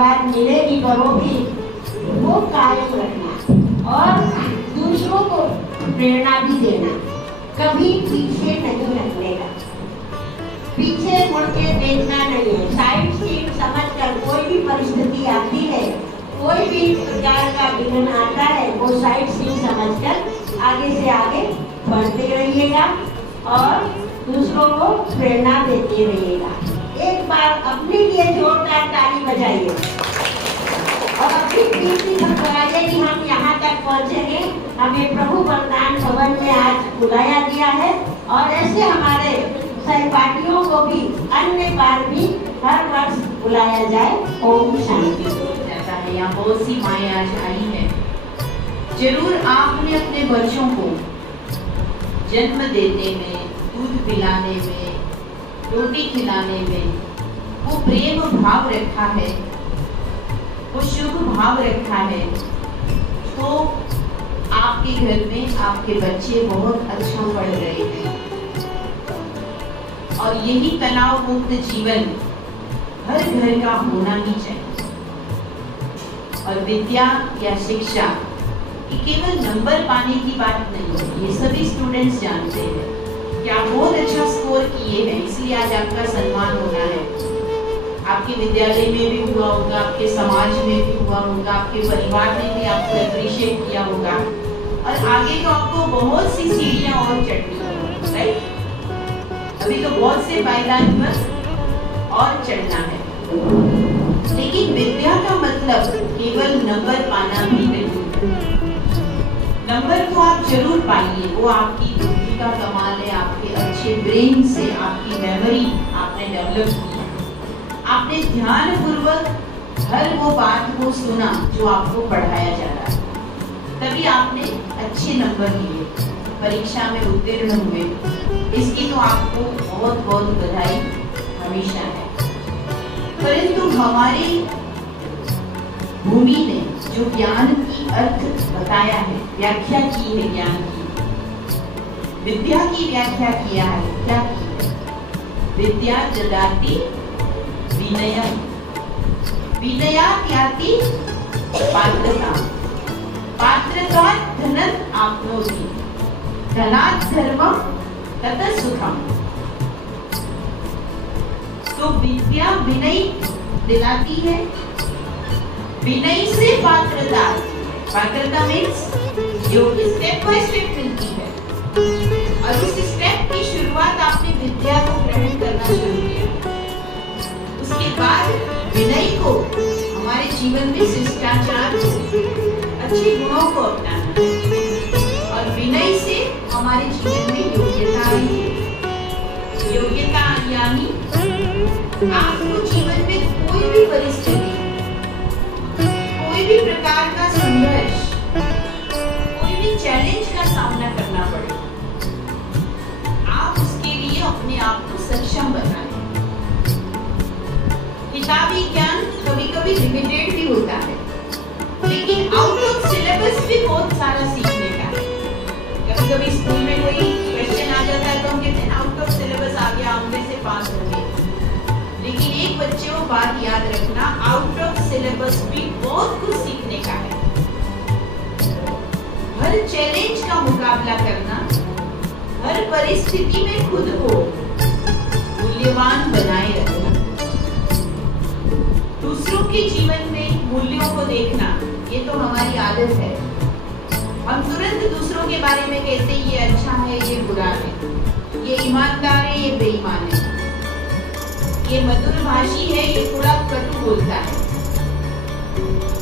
बात मिलेगी तो वो कायम रखना और दूसरों को प्रेरणा भी देना, कभी पीछे नहीं हटने का, पीछे मुड़ के देखना नहीं है। साइड सीट समझकर कोई भी परिस्थिति आती है, कोई भी प्रकार का विघ्न आता है, वो साइड सीट समझकर आगे से आगे बढ़ते रहिएगा और दूसरों को प्रेरणा देते रहिएगा। एक बार अपने लिए जोरदार ताली बजाइए और अपनी कीर्ति बढ़ाइए कि हम यहाँ तक पहुँचेंगे। हमें प्रभु वरदान भवन में आज बुलाया गया है और ऐसे हमारे सहपाठियों को भी अन्य बार भी हर वर्ष बुलाया जाए। ओम शांति। जाता है यहाँ बहुत सी माएँ आज आई हैं। जरूर आपने अपने बच्चों को जन्म देने में, दूध पिलाने में, रोटी खिलाने में वो प्रेम भाव रखा है, वो शुभ भाव रखा है, तो आपके घर में आपके बच्चे बहुत अच्छा पढ़ रहे हैं। और यही तनाव मुक्त जीवन हर घर का होना ही चाहिए। और विद्या या शिक्षा ये केवल नंबर पाने की बात नहीं है, ये सभी स्टूडेंट्स जानते हैं कि आप बहुत अच्छा स्कोर किए हैं, इसलिए आज आपका सम्मान होना है। आपके विद्यालय में भी हुआ होगा, आपके समाज में भी हुआ होगा, आपके परिवार ने भी आपको अप्रिशिएट किया होगा और आगे तो आपको बहुत सी सीढ़ियां और चढ़नी होगी, राइट? अभी तो बहुत से पायदान पर और चढ़ना है। लेकिन विद्या का मतलब केवल नंबर पाना भी नहीं है। नंबर तो आप जरूर पाइए, वो आपकी बुद्धि का कमाल है, आपके अच्छे ब्रेन से आपकी मेमोरी आपने डेवलप की है। आपने ध्यान पूर्वक हर वो बात को सुना जो आपको पढ़ाया जा रहा है, तभी आपने अच्छे नंबर लिए, परीक्षा में उत्तीर्ण हुए। इसकी तो आपको बहुत बहुत बधाई हमेशा है। परंतु हमारी भूमि ने जो ज्ञान की अर्थ बताया है, व्याख्या की है, ज्ञान की विद्या की व्याख्या किया है, क्या की है? विद्या ददाति विनयम, विनयात् याति पात्रता, पात्रता धनं आप्नोति, धनात् धर्मं ततः सुखम। तो विद्या विनय दिलाती है, विनय से पात्रता, पात्रता मीन्स योग्य, स्टेप बाय स्टेप मिलती है। और उस स्टेप की शुरुआत आपने विद्या को ग्रहण करना शुरू किया, उसके बाद विनय को हमारे जीवन में शिष्टाचार को, अच्छे गुणों को अपनाना, और विनय से हमारे जीवन में योग्यता आई। योग्यता यानी आपको जीवन में कोई भी परिस्थिति, कोई भी प्रकार का संघर्ष, कोई भी चैलेंज का सामना करना पड़े, आप उसके लिए अपने आप को सक्षम बनाएं। किताबी ज्ञान कभी कभी लिमिटेड भी होता है, लेकिन आउट ऑफ सिलेबस भी बहुत सारा सीखने का है। कभी कभी स्कूल में कोई क्वेश्चन आ जाता है तो हम कहते हैं आउट ऑफ सिलेबस आ गया, हम में से पास हो गए। लेकिन एक बच्चे को बात याद रखना, आउट ऑफ सिलेबस भी बहुत कुछ सीखने का है। हर चैलेंज का मुकाबला करना, हर परिस्थिति में खुद को मूल्यवान बनाए रखना, दूसरों के जीवन में मूल्यों को देखना, ये तो हमारी आदत है। हम तुरंत दूसरों के बारे में कहते हैं ये अच्छा है, ये बुरा है, ये ईमानदार है, ये बेईमान है, ये मधुरभाषी है, ये थोड़ा कटु बोलता है।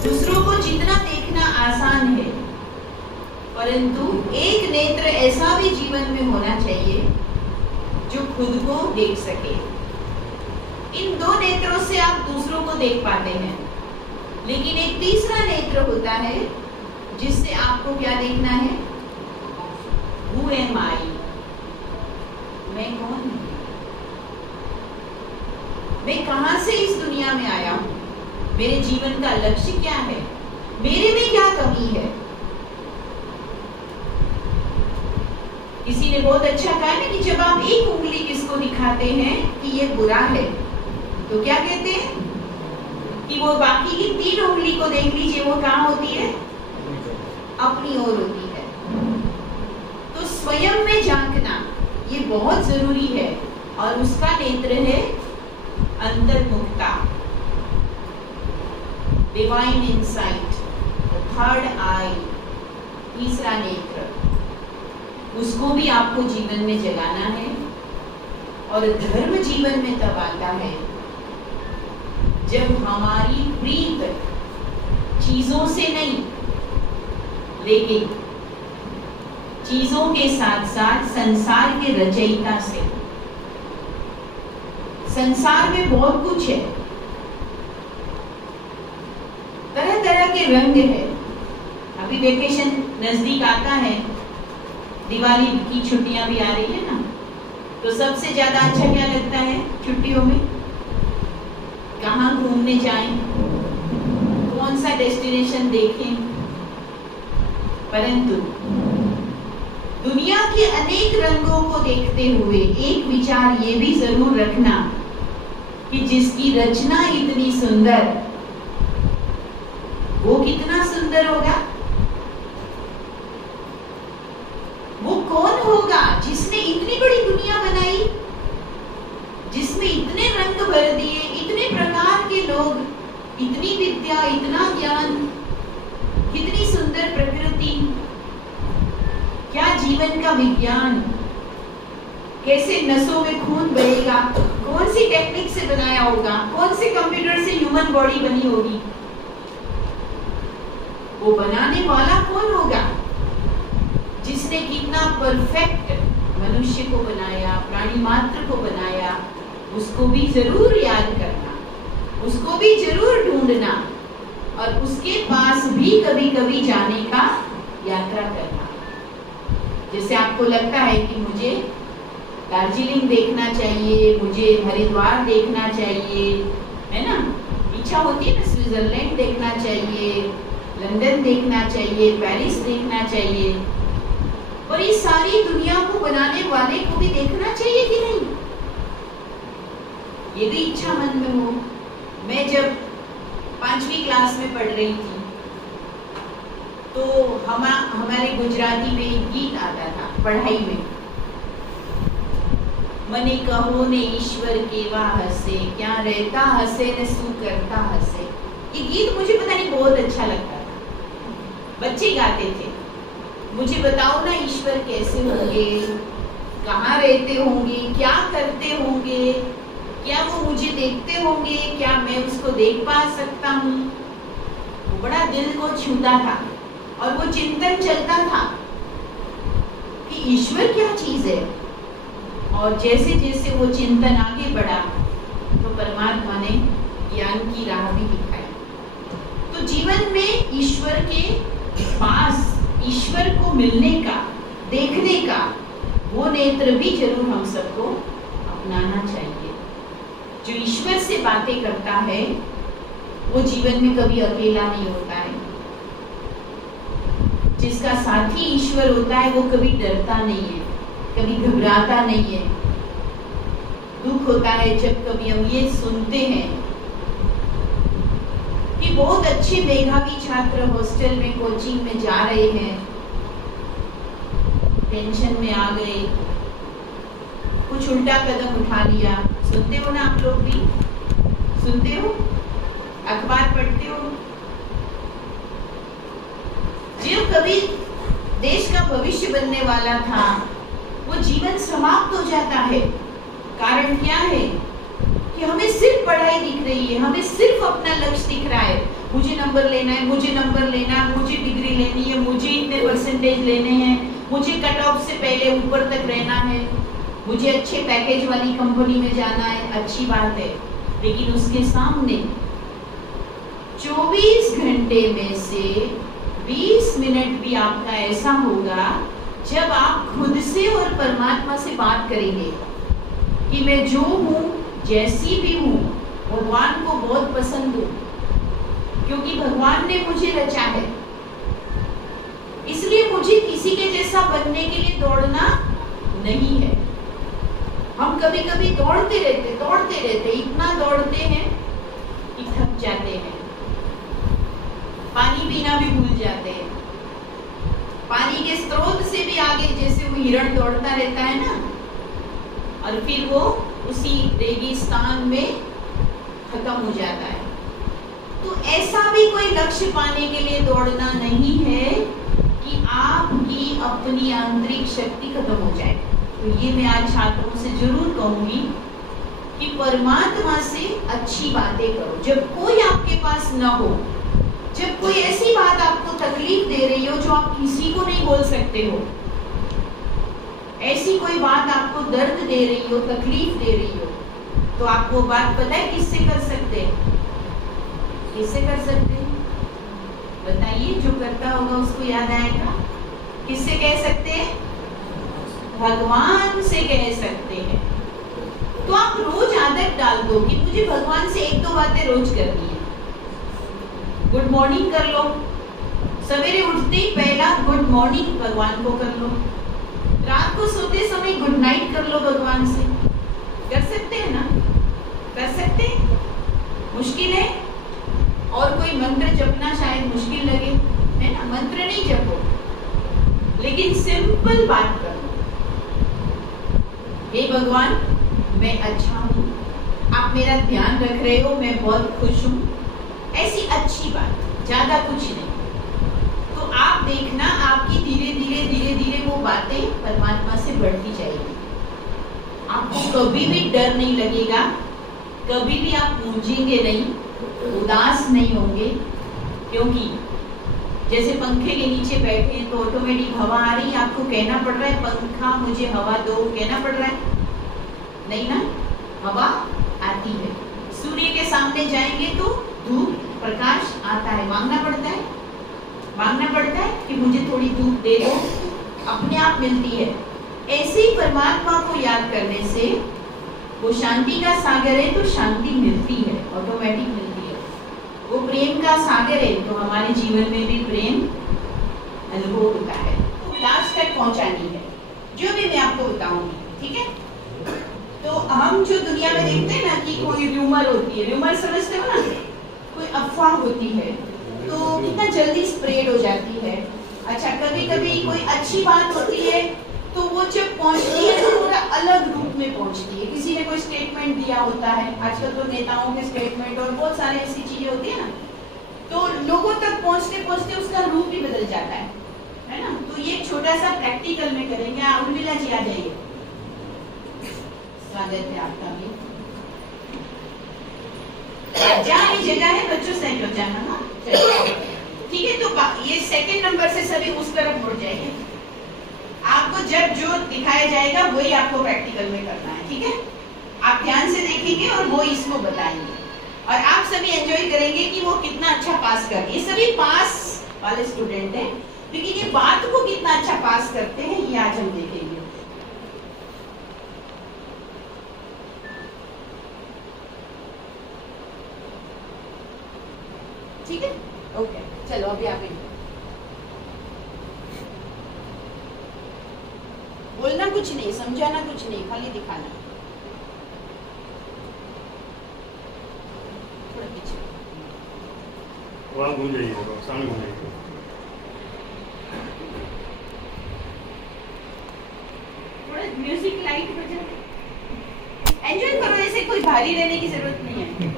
दूसरों को जितना देखना आसान है, परंतु एक नेत्र ऐसा भी जीवन में होना चाहिए जो खुद को देख सके। इन दो नेत्रों से आप दूसरों को देख पाते हैं, लेकिन एक तीसरा नेत्र होता है जिससे आपको क्या देखना है? Who am I? मैं कौन हूँ? मैं कहां से इस दुनिया में आया हूँ? मेरे जीवन का लक्ष्य क्या है? मेरे में क्या कमी है? किसी ने बहुत अच्छा कहा है कि जब आप एक उंगली किसको दिखाते हैं कि ये बुरा है, तो क्या कहते हैं? कि कि वो बाकी की 3 उंगली को देख लीजिए, वो कहाँ होती है? अपनी ओर होती है। तो स्वयं में झांकना ये बहुत जरूरी है, और उसका नेत्र है अंतर्मुखता, डिवाइन इंसाइट, थर्ड आई, तीसरा नेत्र। उसको भी आपको जीवन में जगाना है। और धर्म जीवन में तब आता है जब हमारी प्रीत चीजों से नहीं, लेकिन चीजों के साथ साथ संसार के रचयिता से। संसार में बहुत कुछ है, तरह तरह के रंग है। अभी वेकेशन नजदीक आता है, दिवाली की छुट्टियां भी आ रही है ना, तो सबसे ज्यादा अच्छा क्या लगता है छुट्टियों में? कहाँ घूमने जाएं, कौन सा डेस्टिनेशन देखें। परंतु दुनिया के अनेक रंगों को देखते हुए एक विचार ये भी जरूर रखना कि जिसकी रचना इतनी सुंदर, वो कितना सुंदर होगा? वो कौन होगा जिसने इतनी बड़ी दुनिया बनाई, जिसमें इतने रंग भर दिए, इतने प्रकार के लोग, इतनी विद्या, इतना ज्ञान, कितनी सुंदर प्रकृति, क्या जीवन का विज्ञान, कैसे नसों में खून बहेगा, कौन सी टेक्निक से बनाया होगा, कौन से कंप्यूटर से ह्यूमन बॉडी बनी होगी, वो बनाने वाला कौन होगा, जिसने कितना परफेक्ट मनुष्य को बनाया, प्राणी मात्र को बनाया, उसको भी जरूर याद करना, उसको भी जरूर ढूंढना, और उसके पास भी कभी कभी जाने का यात्रा करना। जैसे आपको लगता है कि मुझे दार्जिलिंग देखना चाहिए, मुझे हरिद्वार देखना चाहिए, है ना, इच्छा होती है ना, स्विट्जरलैंड देखना चाहिए, लंदन देखना चाहिए, पेरिस देखना चाहिए, और इस सारी दुनिया को बनाने वाले को भी देखना चाहिए कि नहीं? ये भी इच्छा मन में हो। मैं जब 5वीं क्लास में पढ़ रही थी तो हमारे गुजराती में एक गीत आता था पढ़ाई में, मने कहो ने ईश्वर केवा हसे, क्या रहता हसे ने सू करता हसे। ये गीत मुझे पता नहीं बहुत अच्छा लगता था, बच्चे गाते थे। मुझे बताओ ना ईश्वर कैसे होंगे, कहाँ रहते होंगे, क्या करते होंगे, क्या वो मुझे देखते होंगे, क्या मैं उसको देख पा सकता हूँ। वो बड़ा दिल को छूता था, और वो चिंतन चलता था कि ईश्वर क्या चीज है। और जैसे जैसे वो चिंतन आगे बढ़ा तो परमात्मा ने ज्ञान की राह भी दिखाई। तो जीवन में ईश्वर के पास, ईश्वर को मिलने का, देखने का वो नेत्र भी जरूर हम सबको अपनाना चाहिए। जो ईश्वर से बातें करता है वो जीवन में कभी अकेला नहीं होता है। जिसका साथी ईश्वर होता है वो कभी डरता नहीं है, कभी घबराता नहीं है। दुख होता है जब कभी हम ये सुनते हैं कि बहुत अच्छे मेधावी छात्र हॉस्टल में, कोचिंग में जा रहे हैं, टेंशन में आ गए, कुछ उल्टा कदम उठा लिया। सुनते हो ना आप लोग भी? सुनते हो, अखबार पढ़ते हो? जो कभी देश का भविष्य बनने वाला था वो जीवन समाप्त हो जाता है। कारण क्या है कि हमें सिर्फ पढ़ाई दिख रही है, हमें सिर्फ अपना लक्ष्य दिख रहा है। मुझे नंबर लेना है, मुझे नंबर लेना है, मुझे डिग्री लेनी है, मुझे इतने परसेंटेज लेने हैं, मुझे कट ऑफ से पहले ऊपर तक रहना है, मुझे अच्छे पैकेज वाली कंपनी में जाना है। अच्छी बात है, लेकिन उसके सामने 24 घंटे में से 20 मिनट भी आपका ऐसा होगा जब आप खुद से और परमात्मा से बात करेंगे कि मैं जो हूँ, जैसी भी हूँ, भगवान को बहुत पसंद हूँ, क्योंकि भगवान ने मुझे रचा है। इसलिए मुझे किसी के जैसा बनने के लिए दौड़ना नहीं है। हम कभी कभी दौड़ते रहते, इतना दौड़ते हैं कि थक जाते हैं, पानी पीना भी भूल जाते हैं, पानी के स्रोत से भी आगे जैसे वो हिरण दौड़ता रहता है ना, और फिर वो उसी रेगिस्तान में खत्म हो जाता है। तो ऐसा भी कोई लक्ष्य पाने के लिए दौड़ना नहीं है कि आपकी अपनी आंतरिक शक्ति खत्म हो जाए। तो ये मैं आज छात्रों से जरूर कहूंगी कि परमात्मा से अच्छी बातें करो। जब कोई आपके पास न हो, जब कोई ऐसी बात आपको तकलीफ दे रही हो जो आप किसी को नहीं बोल सकते हो, ऐसी कोई बात आपको दर्द दे रही हो, तकलीफ दे रही हो, तो आप वो बात पता है किससे कर सकते हैं? किससे कर सकते हैं बताइए? जो करता होगा उसको याद आएगा। किससे कह सकते हैं? भगवान से कह सकते हैं। तो आप रोज आदत डाल दो कि मुझे भगवान से 1-2 बातें रोज करनी है। गुड मॉर्निंग कर लो, सवेरे उठते ही पहला गुड मॉर्निंग भगवान को कर लो, रात को सोते समय गुड नाइट कर लो भगवान से। कर सकते हैं ना? कर सकते हैं? मुश्किल है? और कोई मंत्र जपना शायद मुश्किल लगे, है ना? मंत्र नहीं जपो, लेकिन सिंपल बात करो। हे भगवान, मैं अच्छा हूँ, आप मेरा ध्यान रख रहे हो, मैं बहुत खुश हूँ। ऐसी अच्छी बात, ज्यादा कुछ नहीं। तो आप देखना आपकी धीरे धीरे धीरे धीरे वो बातें परमात्मा से बढ़ती जाएगी। आपको कभी भी डर नहीं लगेगा, कभी भी आप मूंझेंगे नहीं, उदास नहीं होंगे। क्योंकि जैसे पंखे के नीचे बैठे हैं तो ऑटोमेटिक हवा आ रही है, आपको कहना पड़ रहा है पंखा मुझे हवा दो, कहना पड़ रहा है? नहीं ना, हवा आती है। सूर्य के सामने जाएंगे तो धूप प्रकाश आता है, मांगना पड़ता है, मांगना पड़ता है कि मुझे थोड़ी धूप दे दो, अपने आप मिलती है। ऐसे ही परमात्मा को याद करने से वो शांति का सागर है तो शांति मिलती है, ऑटोमेटिक मिलती है। वो प्रेम का सागर है तो हमारे जीवन में भी प्रेम अनुभव होता है। तो लास्ट तक पहुंचानी है, जो भी मैं आपको बताऊंगी, ठीक है? तो हम जो दुनिया में देखते हैं ना कि कोई र्यूमर होती है, र्यूमर समझते हो ना, कोई अफवाह होती है तो कितना जल्दी स्प्रेड हो जाती है। अच्छा, कभी कभी कोई अच्छी बात होती है तो वो जब पहुंचती है तो थोड़ा अलग रूप में पहुंचती है। किसी ने कोई स्टेटमेंट दिया होता है, आजकल तो नेताओं के स्टेटमेंट और बहुत सारे ऐसी चीजें होती है ना, तो लोगों तक पहुंचते पहुंचते उसका रूप ही बदल जाता है ना? तो ये छोटा सा प्रैक्टिकल में करेंगे। उर्मिला जी आ जाइए, स्वागत है आपका भी। जहाँ भी जगह है बच्चों सेट हो जाना ना, ठीक है? तो ये सेकंड नंबर से सभी उस तरफ मुड़ जाइए। आपको जब जो दिखाया जाएगा वही आपको प्रैक्टिकल में करना है, ठीक है? आप ध्यान से देखेंगे और वो इसको बताएंगे और आप सभी एंजॉय करेंगे कि वो कितना अच्छा पास कर रही है। सभी पास वाले स्टूडेंट हैं, लेकिन ये बात को कितना अच्छा पास करते हैं ये आज हम देखेंगे। ठीक है, ओके, चलो अभी आप बोलना कुछ नहीं, समझाना कुछ नहीं, खाली दिखाना। थोड़ा पीछे वहाँ घूम जाइए, सामने घूम जाइए। थोड़ा म्यूजिक लाइट बजा, एंजॉय करो, ऐसे कोई भारी रहने की जरूरत नहीं है।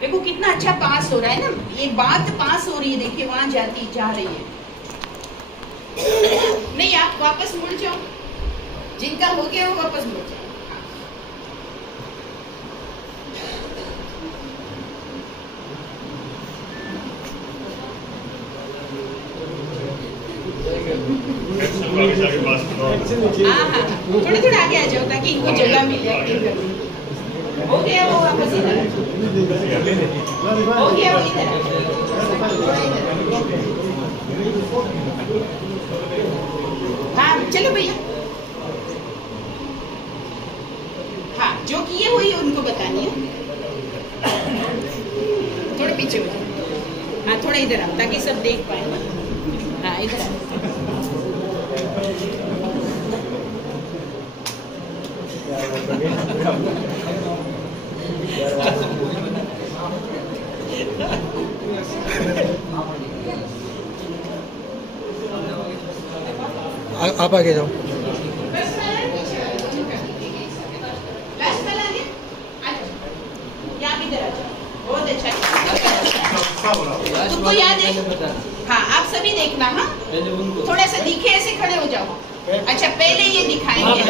देखो कितना अच्छा पास हो रहा है ना, ये बात पास हो रही है, देखिए वहां जाती जा रही है। नहीं, आप वापस मुड़ जाओ, जिनका हो गया वो वापस मुड़ जाओ। हाँ, थोड़ा थोड़ा आगे आ जाओ ताकि इनको जगह मिल जाए। हो गया वो वापस इधर, हो गया वो इधर। हाँ चलो भैया, हाँ जो किए वही उनको बतानी है। थोड़ा पीछे हो जाओ, हाँ थोड़ा इधर आओ ताकि सब देख पाए। हाँ इधर आओ। आप आगे जाओ। बहुत अच्छा। तुमको याद है? हाँ, आप सभी देखना। हाँ, थोड़ा सा दिखे ऐसे खड़े हो जाओ। अच्छा, पहले ये दिखाएंगे।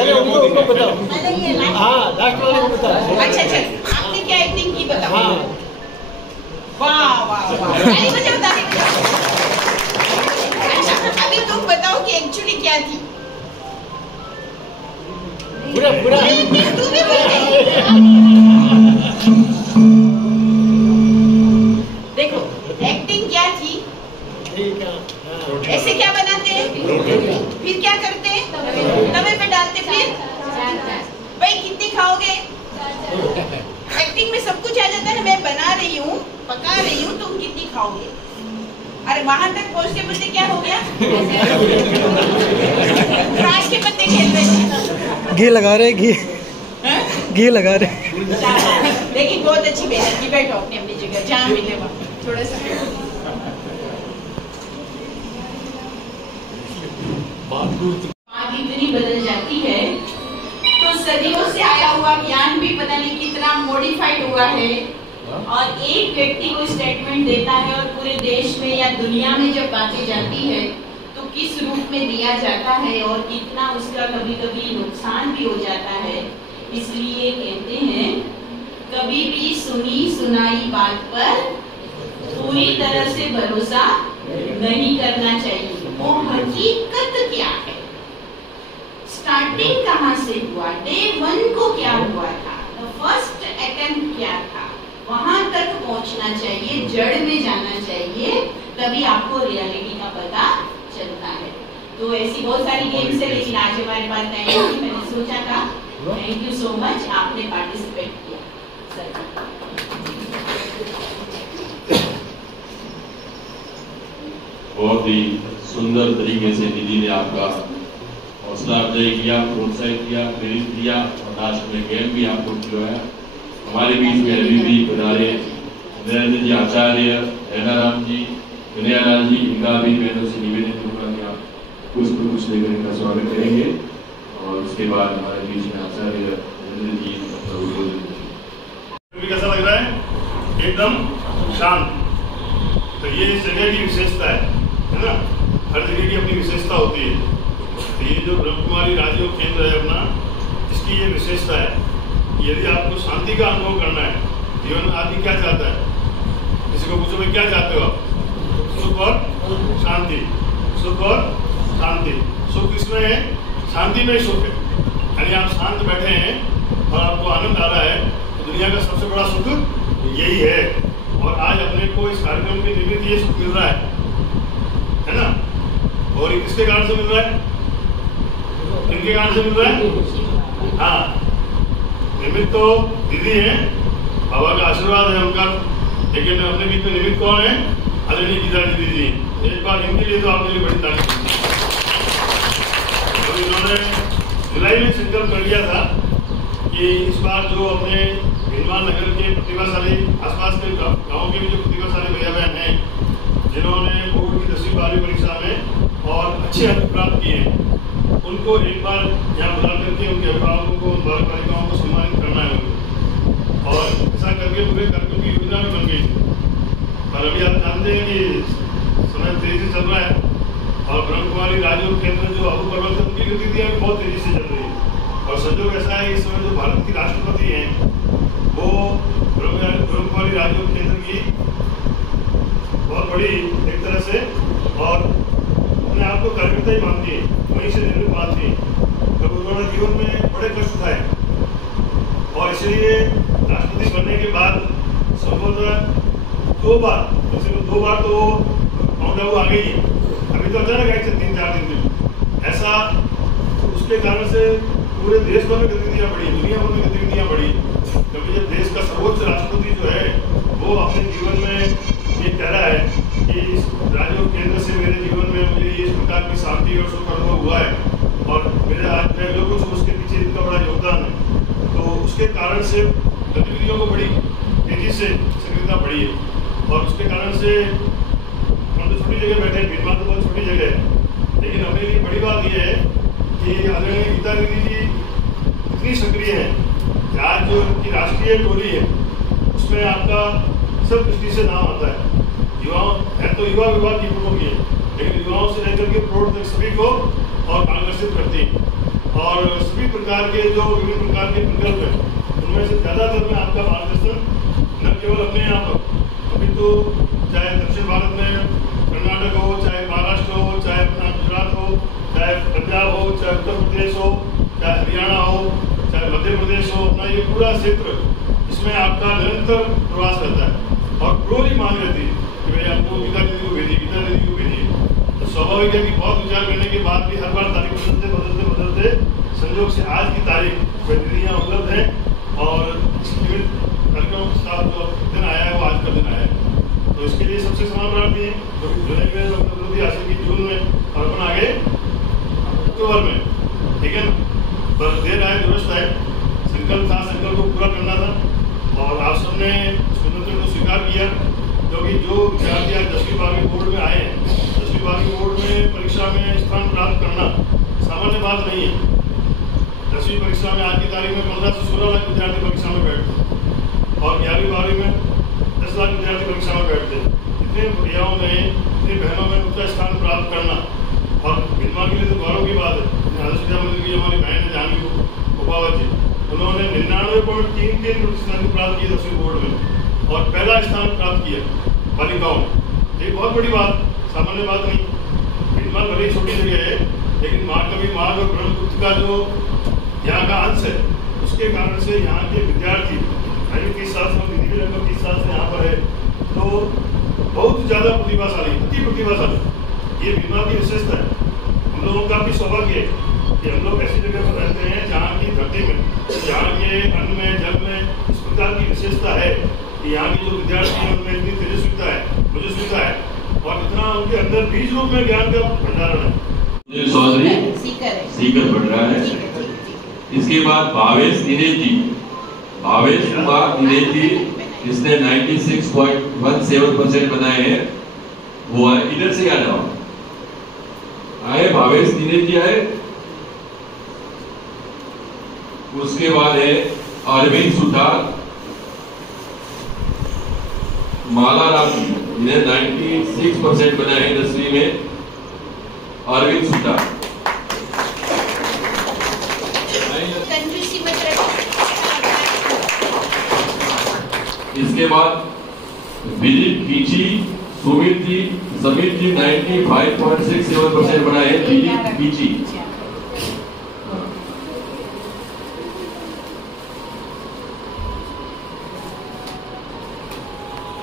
अच्छा, आपने क्या एक्टिंग की बताओ। वाह वाह वाह, ताली बजाओ, ताली बजाओ। अच्छा, अभी तुम बताओ कि एक्चुअली क्या थी। पूरा तू भी बोल रही। देखो एक्टिंग क्या थी। ऐसे क्या बनाते हैं, फिर क्या करते हैं, तवे पे डालते, फिर भाई कितनी खाओगे। एक्टिंग में सब कुछ आ जाता है। मैं बना रही हूँ, पका रही हूँ, तुम कितनी खाओगे। अरे वहां तक पहुँचते पहुँचते क्या हो गया, फ्राश के पत्ते खेल रहे थे। घी लगा रहे, घी लगा रहे। लेकिन बहुत अच्छी मेहनत की। बैठो अपनी अपनी जगह, जहाँ मिले वहाँ थोड़ा सा। बात इतनी बदल जाती है तो सदियों से आया हुआ ज्ञान भी पता नहीं कितना मॉडिफाइड हुआ है। और एक व्यक्ति को स्टेटमेंट देता है और पूरे देश में या दुनिया में जब बातें जाती है तो किस रूप में दिया जाता है और कितना उसका कभी कभी नुकसान भी हो जाता है। इसलिए कहते हैं कभी भी सुनी सुनाई बात पर पूरी तरह से भरोसा नहीं करना चाहिए। वो हकीकत क्या है, स्टार्टिंग कहाँ से हुआ, डे 1 को क्या हुआ था, फर्स्ट अटेम्प्ट क्या था, वहां तक पहुंचना चाहिए, जड़ में जाना चाहिए, तभी आपको रियलिटी का पता चलता है। तो ऐसी बहुत सारी गेम्स है, लेकिन आज हमारे पास टाइम नहीं, मैंने सोचा था। थैंक यू सो मच, आपने पार्टिसिपेट किया। बहुत ही सुंदर तरीके से दीदी ने आपका हौसला अफजाई किया, प्रोत्साहित किया, प्रेरित किया और लास्ट में गेम भी आपको खिलवाया। हमारे बीच में अभी भी पधारे नरेंद्र जी आचार्य, ऐनाराम जी, विनयालाल जी, इनका भी बहनों से निवेदन करूँगा कि आप कुछ लेकर इनका स्वागत करेंगे। और उसके बाद हमारे बीच में आचार्य नरेंद्र जी कैसा लग रहा है, एकदम शांत। तो ये इस जगह की विशेषता है ना, हर जगह की अपनी विशेषता होती है। तो ये जो ब्रह्म कुमारी राजयोग केंद्र है अपना, इसकी ये विशेषता है कि यदि आपको शांति का अनुभव करना है, जीवन में आदमी क्या चाहता है, किसी को पूछो भाई क्या चाहते हो आप, सुख और शांति, सुख और शांति। सुख इसमें है, शांति में सुख है। यानी आप शांत बैठे हैं और आपको आनंद आ रहा है, तो दुनिया का सबसे बड़ा सुख यही है। और आज अपने को इस कार्यक्रम के निमित्त ये सुख मिल रहा है ना। और ये किसके कारण से मिल रहा है, इनके कारण से मिल रहा है। हाँ, निमित्त तो दीदी है, बाबा का आशीर्वाद है उनका, लेकिन अपने बीच में निमित्त कौन है, आदरणीय गीता दीदी जी। एक बार इनके लिए तो आपके लिए बड़ी तारीफ। तो इन्होंने जुलाई में संकल्प कर लिया था कि इस बार जो अपने हिंदवान नगर के प्रतिभाशाली, आसपास के गाँव के भी जो प्रतिभाशाली भैया बहन हैं, जिन्होंने बोर्ड की 10वीं 12वीं परीक्षा में और अच्छे अंक प्राप्त किए हैं, उनको एक बार यहाँ बुला करके उनके अभिभावकों को, उन बालक बालिकाओं को सम्मानित करना है उनको। और ऐसा करके पूरे कार्यक्रम की योजना भी बन गई थी। पर अभी आप जानते हैं कि समय तेजी से चल रहा है और ब्रह्म कुमारी राजयोग केंद्र जो अबू पर्वत है, उनकी गतिविधियाँ भी बहुत तेजी से चल रही है। और संजोग ऐसा है, इस समय जो भारत की राष्ट्रपति हैं वो ब्रह्म कुमारी राजयोग केंद्र की बहुत बड़ी एक तरह से और अपने आप को कार्यकर्ता ही मानती है, वहीं से निर्मित मानती है। तब उन्होंने जीवन में बड़े कष्ट उठाए और इसलिए राष्ट्रपति बनने के बाद संभवतः 2 बार, कम से कम 2 बार तो माउंट आबू आ गई है। अभी तो अचानक आई थे 3-4 दिन में ऐसा। तो उसके कारण से पूरे देश भर में गतिविधियाँ बढ़ी, दुनिया भर में गतिविधियाँ बढ़ी, क्योंकि जब देश का सर्वोच्च राष्ट्रपति जो है वो अपने जीवन में ये कह रहा है कि इस राजयोग केंद्र से मेरे जीवन में मुझे इस प्रकार की शांति और सुख अनुभव हुआ है और मेरे आज मैं लोगों से उसके पीछे इनका बड़ा योगदान है। तो उसके कारण से गतिविधियों को बड़ी तेजी से सक्रियता बढ़ी है। और उसके कारण से हम तो छोटी जगह बैठे हैं, भीड़भाड़ तो बहुत छोटी जगह है, लेकिन हमें लिए बड़ी बात यह है कि आदरणीय गीता दीदी जी इतनी सक्रिय है कि आज जो उनकी राष्ट्रीय टोली है उसमें आपका सब दृष्टि से नाम आता है। युवाओं है तो युवा विभाग की प्रमुख है, लेकिन युवाओं से लेकर के प्रौढ़ तक सभी को और आकर्षित करती है और सभी प्रकार के जो विभिन्न प्रकार के विकल्प हैं उनमें से ज़्यादातर में आपका मार्गदर्शन न केवल अपने यहाँ पर, अभी तो चाहे दक्षिण भारत में कर्नाटक हो, चाहे महाराष्ट्र हो, चाहे अपना गुजरात हो, चाहे पंजाब हो, चाहे उत्तर प्रदेश हो, चाहे हरियाणा हो, चाहे मध्य प्रदेश हो, अपना ये पूरा क्षेत्र इसमें आपका निरंतर प्रवास रहता है और रोज ही मांग रहती है कि भाई आपको गीता दीदी को भेजिए, गीता दीदी को भेजिए। तो स्वाभाविक है कि बहुत विचार करने के बाद भी हर बार तारीख बदलते संयोग से आज की तारीख वह दीदी यहाँ उपलब्ध है और इस कार्यक्रम के साथ जो दिन आया है वो आज का दिन आया है। तो इसके लिए सबसे समान प्रार्थी है क्योंकि जुलाई में उपलब्धि हासिल की जून में और अपन आगे अक्टूबर में, ठीक है ना। पर देर आए दुरुस्त आए, संकल्प था, संकल्प को पूरा करना था और आप सबने स्वतंत्र को स्वीकार किया क्योंकि जो विद्यार्थी आज 10वीं 12वीं बोर्ड में आए हैं, 10वीं 12वीं बोर्ड में परीक्षा में स्थान प्राप्त करना सामान्य बात नहीं है। 10वीं परीक्षा में आज की तारीख में 15 से 16 लाख विद्यार्थी परीक्षा में बैठते हैं और 11वीं 12वीं में 10 लाख विद्यार्थी परीक्षा में बैठते हैं। इतने भैयाओं में, इतने बहनों में ऊंचा स्थान प्राप्त करना और विद्वान के लिए तो गौरव की बात है। आदर्श विद्या मंदिर की हमारी बहन है जानवी उपावत जी, उन्होंने 99.33% प्राप्त किए 10वीं बोर्ड में और पहला स्थान प्राप्त किया बालिकाओं में। ये बहुत बड़ी बात, सामान्य बात नहीं। विद्वान भले ही छोटी जगह है लेकिन महाकवि मार्ग और ब्रह्मपुत्र का जो यहाँ का अंश है उसके कारण से यहाँ के विद्यार्थी 30 साल से, दीदी भी लगभग 30 साल से यहाँ पर है, तो बहुत ज़्यादा प्रतिभाशाली, अति प्रतिभाशाली। ये विद्वान की विशेषता है। हम लोगों का भी सौभाग्य है कि हम लोग ऐसी जगह पर रहते हैं जहाँ की धरती में, जहाँ के अन्न में, जल में इस प्रकार की विशेषता है कि यहाँ की जो विद्यार्थी हैं उनमें इतनी तेजस्विता है, मुझस्विता है और इतना उनके अंदर बीज रूप में ज्ञान का भंडारण है। सीकर पढ़ रहा है। इसके बाद भावेश दिनेश जी, भावेश कुमार दिनेश जी, इसने 96.17% बनाए हैं। वो आए, इधर से आ जाओ, आए भावेश दिनेश जी आए। उसके बाद है अरविंद सुथार, माला राम जी, इन्हें 96% बनाए हैं 10वीं में, अरविंद सुथार। इसके बाद विदित कीची, सुमित जी, समीर जी 95.67% बनाए हैं, विदित कीची।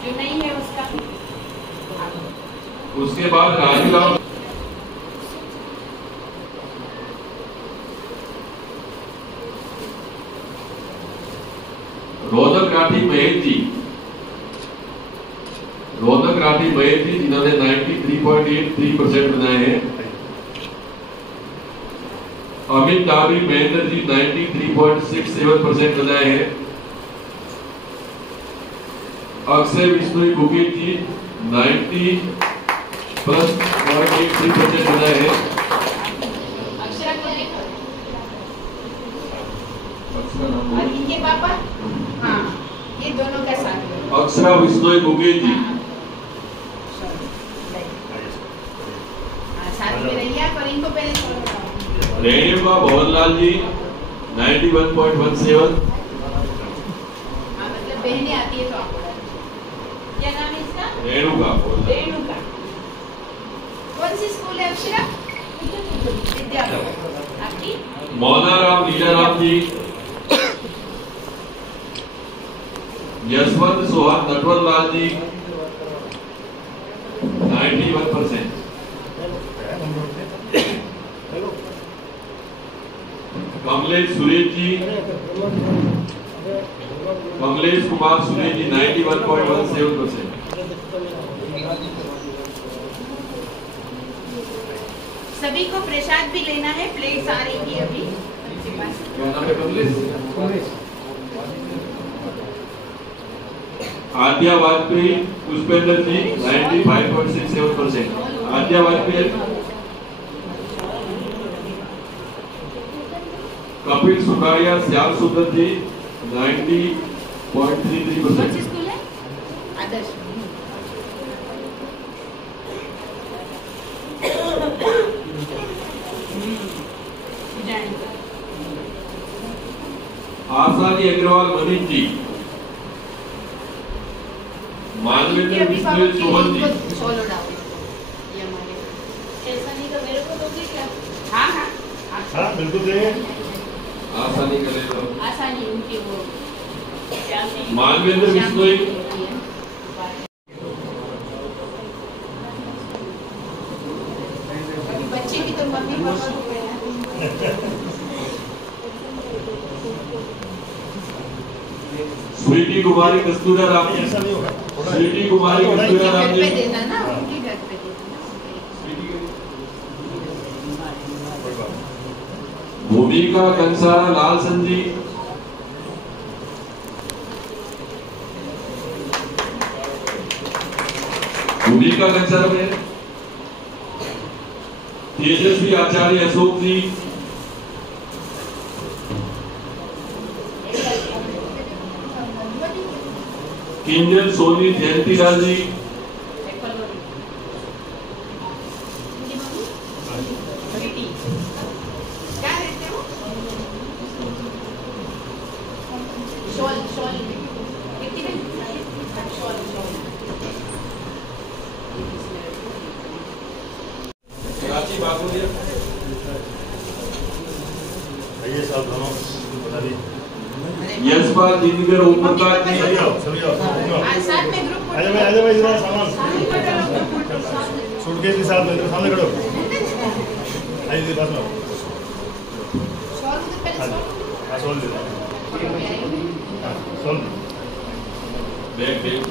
जो नहीं है उसका। उसके बाद राजूराम, रौनक राठी महेश जी, रौनक राठी महेश जी जिन्होंने 93.83% बनाए हैं। अमित डाबरी महेंद्र जी 93.67% बनाए हैं। अक्षय विष्णु गुकित जी 90+.83% बनाए हैं। और इनके पापा, हाँ, ये दोनों का साथ। अक्षरा विष्णु गुकित जी, साथ में रहिए पर इनको पहले छोड़ो। रेणुका भवनलाल जी 91.17। मतलब बहनें आती है तो आपको क्या नाम है इसका? रेणुका। रेणुका। कौन सी स्कूल है अक्षरा? विद्यापति। आपकी? मौनाराम लीलाराम जी, यशवंत सुहान नटवर लाल जी 91%। कमलेश सुरेश जी, कमलेश कुमार सुरेश जी 91.17%। सभी को प्रसाद भी लेना है, प्लेट्स आ रही थी अभी आपके पास। क्या नाम है कमलेश? आद्या वाजपेयी पुष्पेंद्र जी 95.67%। आद्या वाजपेयी। कपिल सुखाड़िया श्याम सुंदर जी 90.33%। आदर्श। आसानी अग्रवाल मनीष जी। मानवेंद्र बिस्मिल सोहन जी। हाँ बिल्कुल देंगे। आसानी कर ले लो। आसानी उनकी वो मानवेंद्र बिस्मिल। बच्चे की तो मम्मी पापा को स्वीटी कुमारी कस्तूरा राम जी। ऐसा नहीं होगा। स्वीटी कुमारी कस्तूरा राम जी। देना ना उनके घर पे देना। भूमिका कंसारा लाल संजी। भूमिका कंसारा में तेजस्वी आचार्य अशोक जी। किंजल सोनी जयंतीलाल जी। क्या रहते हो? शॉल शॉल कितनी में? Shawl shawl. कराची बागोलिया। आइए साहब दोनों बता दी। यशपाल जिंदगर ओमप्रकाश जी। सभी आओ सभी आओ। साथ में ग्रुप आजा भाई इधर सामान। सूटकेस के साथ में इधर सामने खड़ो। आइए इधर पास में आओ। शॉल तो पहले शॉल। हाँ सोल दे दो। हाँ सोल दे। Bag bag.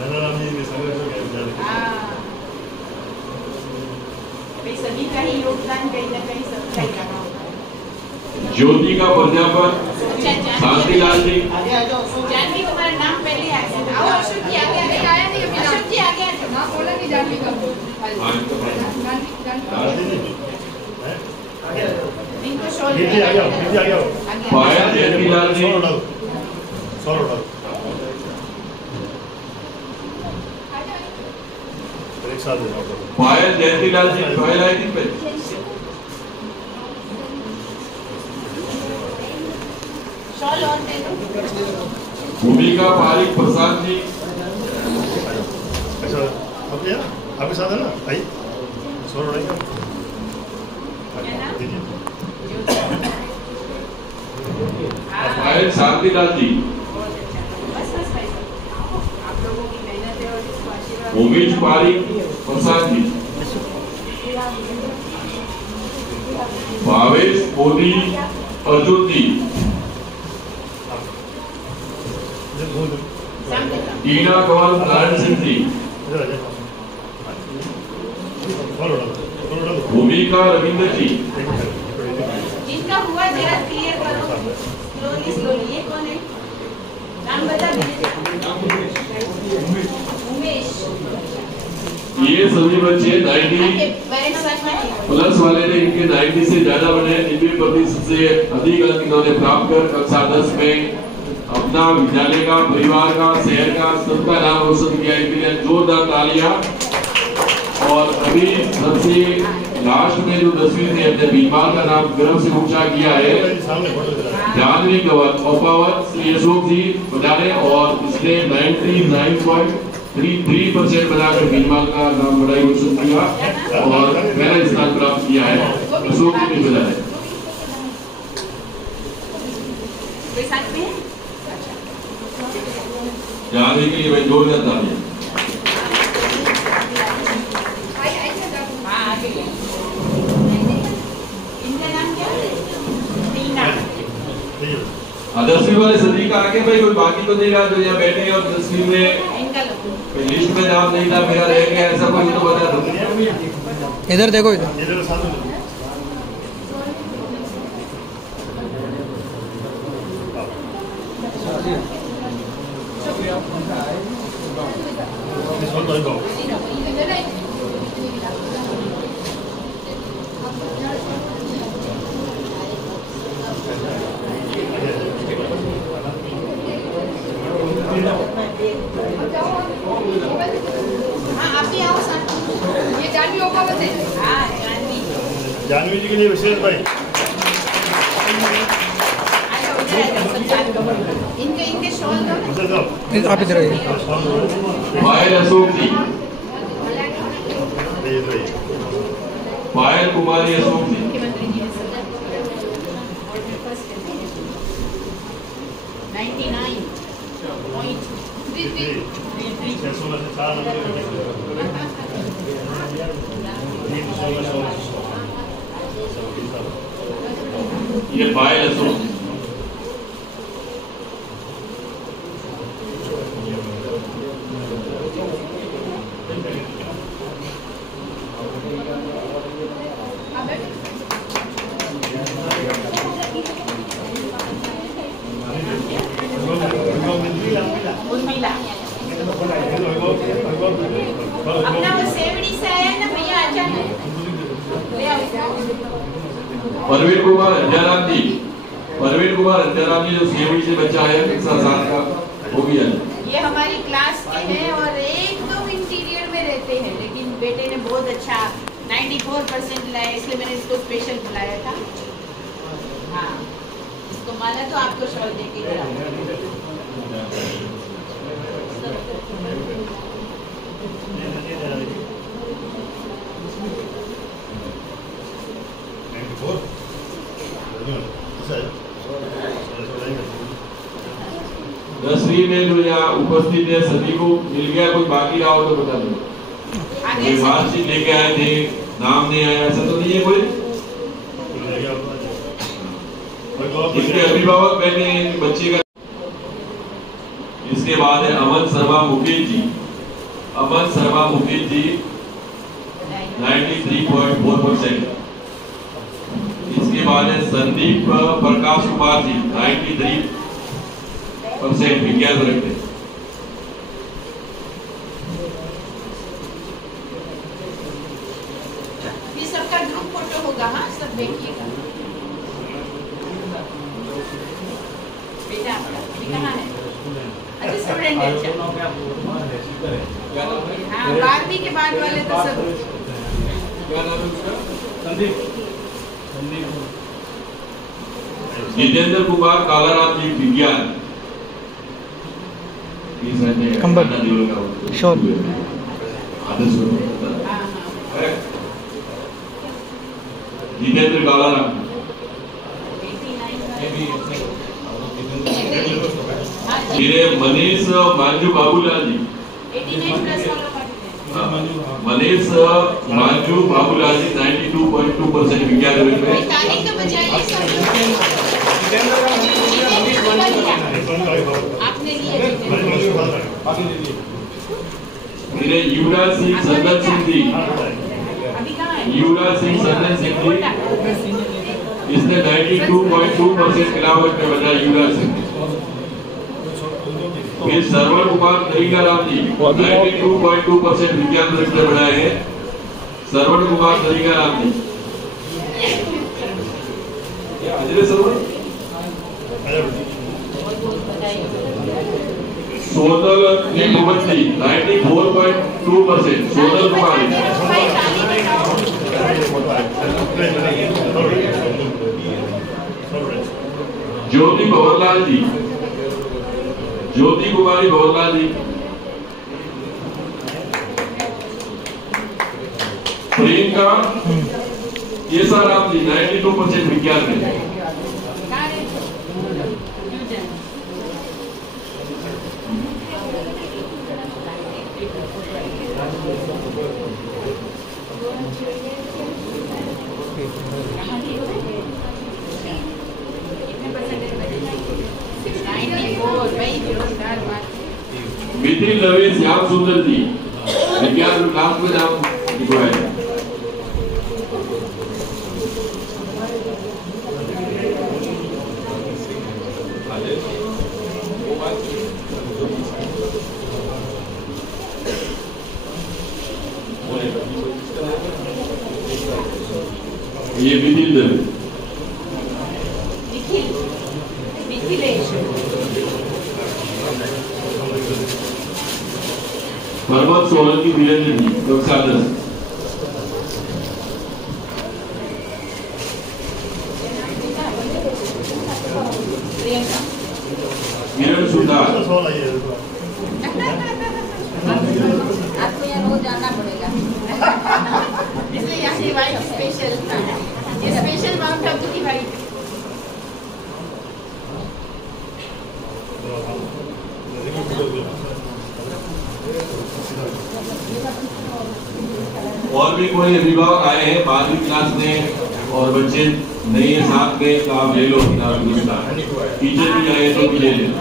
नंदा राम जी के संग में भाई सभी का ही योगदान कहीं ना कहीं सबका ही रहा होगा। ज्योति का प्रजापत शांतिलाल जी। जानवी तुम्हारा नाम पहले आ गया। आओ अशोक जी आगे आगे आया नहीं अभी। अशोक जी आगे आगे ना बोला नहीं जानवी का। इनको शॉल नीचे आ जाओ नीचे आ जाओ। पायल जयंतीलाल जी। सॉल उठाओ। एक साथ देना होगा। पायल जयंतीलाल जी। पायल आई थी पे। शॉल और दे दो। भूमिका पारिक प्रसाद जी। ऐसा आपके यहाँ आपके साथ है ना आई सॉल उठाइए। दीजिए। पायल शांतिलाल जी। बस बस भाई आप लोगों की मेहनत है और इसको आशीर्वाद। उमेश पारिक प्रसाद जी। भावेश मोदी अर्जुन जी। टीना कमल नारायण सिंह जी। इधर आ जाए। सॉल उठा दो। सॉल उठा दो। भूमिका रविंद्र जी। जिनका हुआ जरा क्लियर करो। Slowly slowly. ये कौन है? नाम बता दीजिए। उमेश। ये सभी बच्चे 90 प्लस वाले ने इनके 90 से ज्यादा बने। 90% से अधिक अंक इन्होंने प्राप्त कर कक्षा 10 में अपना विद्यालय का, परिवार का, शहर का, सबका नाम रोशन किया। इनके लिए जोरदार तालियां। और अभी सबसे लास्ट में जो 10वीं ने अपने बीमार का नाम गर्व से ऊंचा किया है जानवी कंवर ओपावत श्री अशोक जी बटाले। और इसने 99.33% बनाकर बीमार का नाम बढ़ाई रोशन किया और पहला स्थान प्राप्त किया है अशोक जी ने बजाए। जानवी के लिए मैं जोरदार तालियां। दसवीं वाले सदी का आगे भाई कोई बाकी तो नहीं रहा जो यहाँ बैठे और 10वीं में लिस्ट में नाम नहीं था मेरा रह गया ऐसा कोई तो बता दो। इधर देखो इधर। इधर साथ में आप भी आओ साथ। ये जानवी होगा बस। हाँ जानवी। जानवी जी के लिए विशेष भाई। इनके शॉल दो। आप इधर आइए। पायल अशोक जी, पायल कुमारी अशोक जी, ये पायल अशोक जी। अपना वो सेवड़ी से आया ना भैया, अच्छा ले आओ। परवीन कुमार अंजाराम जी, परवीन कुमार अंजाराम जी जो सेवड़ी से बच्चा है 7 साल का, वो भी है। ये हमारी क्लास के हैं और एकदम इंटीरियर में रहते हैं, लेकिन बेटे ने बहुत अच्छा 94% लाया, इसलिए मैंने इसको स्पेशल बुलाया था। हाँ, इसको माना तो आपको शॉल देके गया। दसवीं में जो यहाँ उपस्थित है सभी को मिल गया, कोई बाकी रहा हो तो बता दो। मार्कशीट लेके आए थे, नाम नहीं आया, ऐसा तो नहीं है कोई? इसके अभिभावक बैठे हैं बच्चे का। इसके बाद है अमन शर्मा मुकेश जी, अमन शर्मा मुकेश जी 93.4%। इसके बाद है संदीप प्रकाश कुमार जी 93% विज्ञान रखते। ये सबका ग्रुप फोटो होगा, हाँ सब देखिएगा। बेटा आपका कहाँ है? अच्छा स्टूडेंट है। अच्छा हाँ 12वीं के बाद वाले तो सब। जितेंद्र कुमार कालाराम जी विज्ञान। कंबल शॉल जितेंद्र कालाराम। मेरे मनीष मांजू बाबूलाल जी, मनीष मांजू बाबूलाल जी 92.2% विज्ञान में। आपने लिए मेरे युवराज सिंह संदन सिंह जी, युवराज सिंह संदन सिंह जी, इसने 92.2% गिरावट में बचा युवराज सिंह। फिर सरवण कुमार दहीगा राम जी 92.2% विज्ञान में बढ़ाए हैं। सरवण कुमार दहीगा राम जी, सोनल मुखर्जी 94.2%। सोनल कुमार, ज्योति भवरलाल जी, ज्योति कुमारी भवरलाल जी, प्रियंका केसाराम जी 92% विज्ञान में। मिथिल रवि श्याम सुंदर जी विज्ञान क्लास में नाम लिखवाए। ये विदिंदर, पर्वत सोलंकी वीरेंद्र जी कक्षा 10, किरण सुधार, आपको यहाँ रोज जाना पड़ेगा इसलिए यहाँ की वाइफ स्पेशल माउंट आबू की वाइफ। और भी कोई अभिभावक आए हैं 12वीं क्लास में और बच्चे नहीं है साथ में, तो आप ले लो। टीचर भी आए तो भी ले लेना।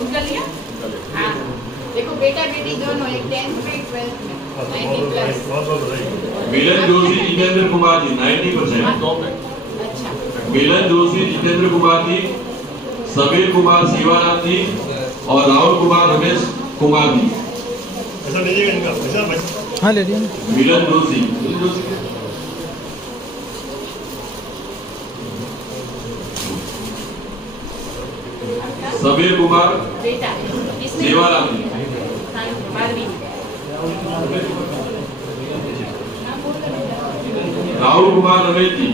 उनका लिया? हाँ, देखो बेटा बेटी दोनों, एक 10th में 12th में 90+। मिलन जोशी जितेंद्र कुमार जी 90%। अच्छा। मिलन जोशी जितेंद्र कुमार जी, सबीर कुमार शिवाराम जी और राहुल कुमार रमेश कुमार जी। ऐसा लीजिएगा इनका पैसा भाई। हाँ ले लिया। मिलन जोशी, सबीर कुमार बेटा शिवाराम जी, राहुल कुमार रमेश जी,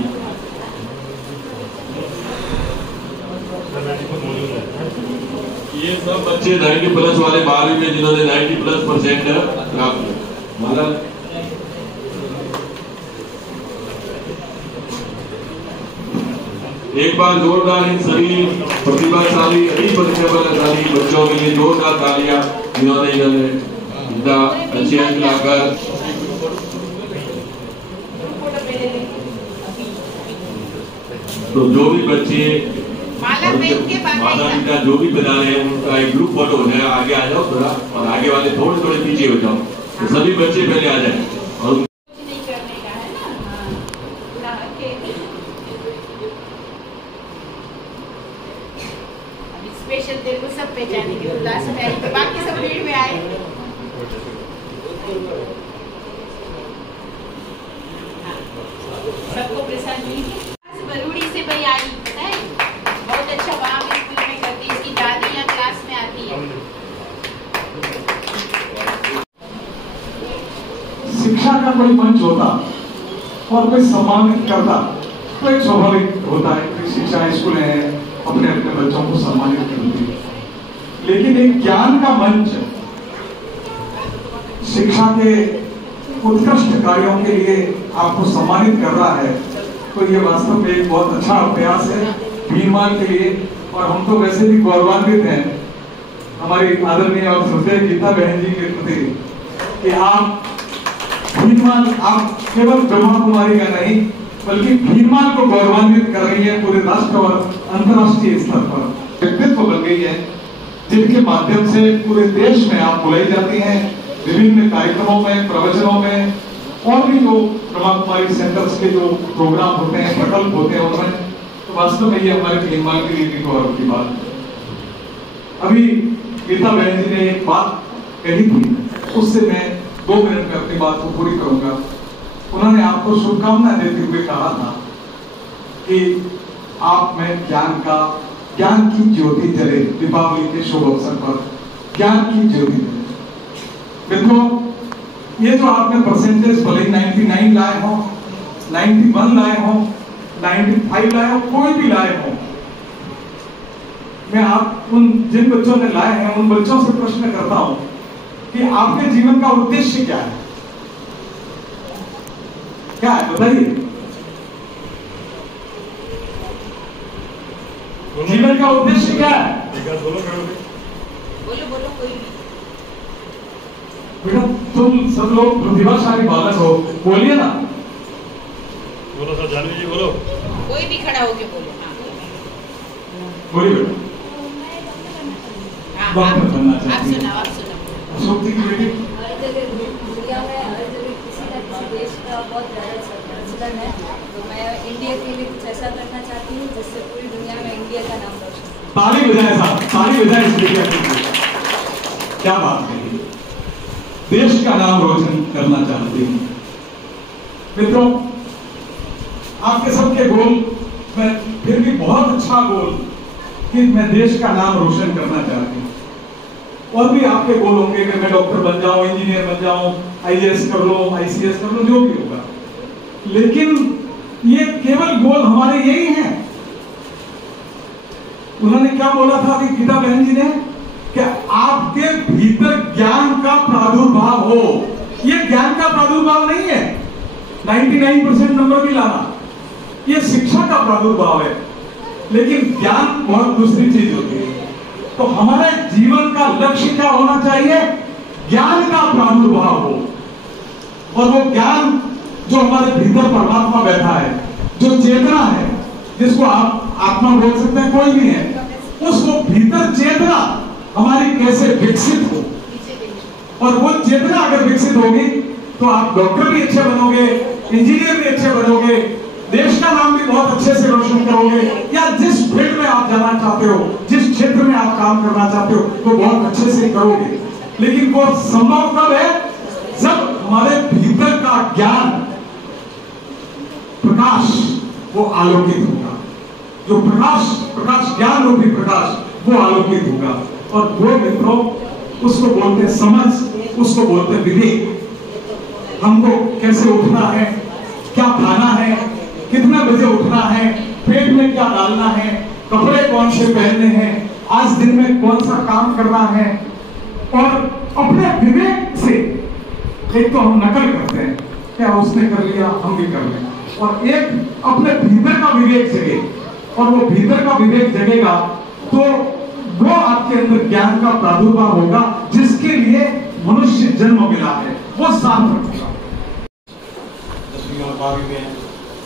ये सब बच्चे 90+ वाले 12वीं में जिन्होंने 90+% प्राप्त किया। मतलब एक बार जोरदार इन सभी प्रतिभाशाली प्रतिभाशाली बच्चों के लिए जोरदार तालियां, जिन्होंने इतना अच्छे अंक लाकर तो जो भी बच्चे माता पिता जो भी बता रहे हैं उनका एक ग्रुप फोटो हो जाए। आगे आ जाओ थोड़ा, और आगे वाले थोड़े थोड़े पीछे हो जाओ, तो सभी बच्चे पहले आ जाए। और स्पेशल तेरे को सब पहचानेंगे, तो लास्ट में आई, बाकी सब भीड़ में आए। सबको प्रसाद लीजिए। बरूड़ी से भाई आई, पता है बहुत अच्छा वहाँ के स्कूल में करती है, इसकी दादी यहाँ क्लास में आती है। शिक्षा का कोई मंच होता और कोई सम्मानित करता तो एक स्वाभाविक होता है कि शिक्षा स्कूल है अपने अपने बच्चों को सम्मानित करती है, लेकिन एक ज्ञान का मंच शिक्षा के उत्कृष्ट कार्यों के लिए आपको सम्मानित कर रहा है, तो ये वास्तव में एक बहुत अच्छा प्रयास है भीनमाल के लिए। और हम तो वैसे भी गौरवान्वित हैं हमारी आदरणीय और श्रद्धेय गीता बहन जी के प्रति कि आप भीनमाल, आप केवल ब्रह्मा कुमारी का नहीं बल्कि भीनमाल को गौरवान्वित कर रही है पूरे राष्ट्र और अंतर्राष्ट्रीय स्तर पर। व्यक्तित्व बन गई है जिनके माध्यम से पूरे देश में आप बुलाई जाती हैं विभिन्न कार्यक्रमों में, प्रवचनों में, और भी जो ब्रह्मा कुमारी सेंटर्स के जो प्रोग्राम होते हैं, प्रकल्प होते हैं उनमें, तो वास्तव में ये हमारे भीनमाल के लिए भी गौरव की बात है। अभी गीता बहन जी ने एक बात कही थी, उससे मैं 2 मिनट में अपनी बात को पूरी करूंगा। उन्होंने आपको शुभकामनाएं देते हुए कहा था कि आप में ज्ञान की ज्योति जले, दीपावली के शुभ अवसर पर ज्ञान की ज्योति जले। देखो ये जो आपने परसेंटेज भले 99 लाए हो, 91 लाए हो, 95 लाए हो, कोई भी लाए हो, मैं आप उन जिन बच्चों ने लाए हैं उन बच्चों से प्रश्न करता हूं कि आपके जीवन का उद्देश्य क्या है? क्या है बताइए? जीवन का उद्देश्य क्या है? बोलो कोई भी। बेटा तुम सब लोग प्रतिभाशाली बालक हो, बोलिए ना। बोलो सर, जानवी जी बोलो। कोई भी खड़ा होके बोलो। बोलिए बेटा। डॉक्टर बनना आप चाहती है। सुनाओ। अशोक जी की बेटी हर जगह दुनिया में हर जगह किसी न किसी देश का बहुत ज़्यादा संरक्षण है, तो मैं इंडिया के लिए कुछ ऐसा करना चाहती हूँ जिससे पूरी दुनिया में इंडिया का नाम रोशन हो। ताली बजाए साहब, ताली बजाए इस बेटिया के लिए। क्या बात है, देश का नाम रोशन करना चाहती हूँ। मित्रों, आपके सबके गोल में फिर भी बहुत अच्छा गोल कि मैं देश का नाम रोशन करना चाहती हूँ। और भी आपके गोल होंगे कि मैं डॉक्टर बन जाऊं, इंजीनियर बन जाऊं, आईएएस कर लो, आईसीएस कर लो, जो भी होगा। लेकिन ये केवल गोल हमारे यही हैं। उन्होंने क्या बोला था अभी गीता बहन जी ने कि आपके भीतर ज्ञान का प्रादुर्भाव हो। ये ज्ञान का प्रादुर्भाव नहीं है 99% नंबर भी लाना, ये शिक्षा का प्रादुर्भाव है। लेकिन ज्ञान बहुत दूसरी चीज होती है। तो हमारे जीवन का लक्ष्य क्या होना चाहिए? ज्ञान का प्रादुर्भाव हो। और वो ज्ञान जो हमारे भीतर परमात्मा बैठा है, जो चेतना है, जिसको आप आत्मा बोल सकते हैं, कोई भी है, उसको भीतर चेतना हमारी कैसे विकसित हो। और वो चेतना अगर विकसित होगी तो आप डॉक्टर भी अच्छे बनोगे, इंजीनियर भी अच्छे बनोगे, देश का नाम भी बहुत अच्छे से रोशन करोगे, या जिस फील्ड में आप जाना चाहते हो, जिस क्षेत्र में आप काम करना चाहते हो, वो बहुत अच्छे से करोगे। लेकिन वो संभव कब है? जब हमारे भीतर का ज्ञान प्रकाश वो आलोकित होगा। जो प्रकाश ज्ञान रूपी प्रकाश वो आलोकित होगा। और वो मित्रों, उसको बोलते हैं समझ, उसको बोलते हैं विवेक। हमको कैसे उठना है, क्या खाना है, कितने बजे उठना है, पेट में क्या डालना है, कपड़े कौन से पहनने हैं, आज दिन में कौन सा काम करना है। और अपने विवेक से एक तो हम नकल करते हैं, क्या उसने कर लिया हम भी कर लें। और एक अपने भीतर का विवेक जगे, और वो भीतर का विवेक जगेगा तो वो आपके अंदर ज्ञान का प्रादुर्भाव होगा, जिसके लिए मनुष्य जन्म मिला है, वो सार्थक होगा। 10वीं और 12वीं में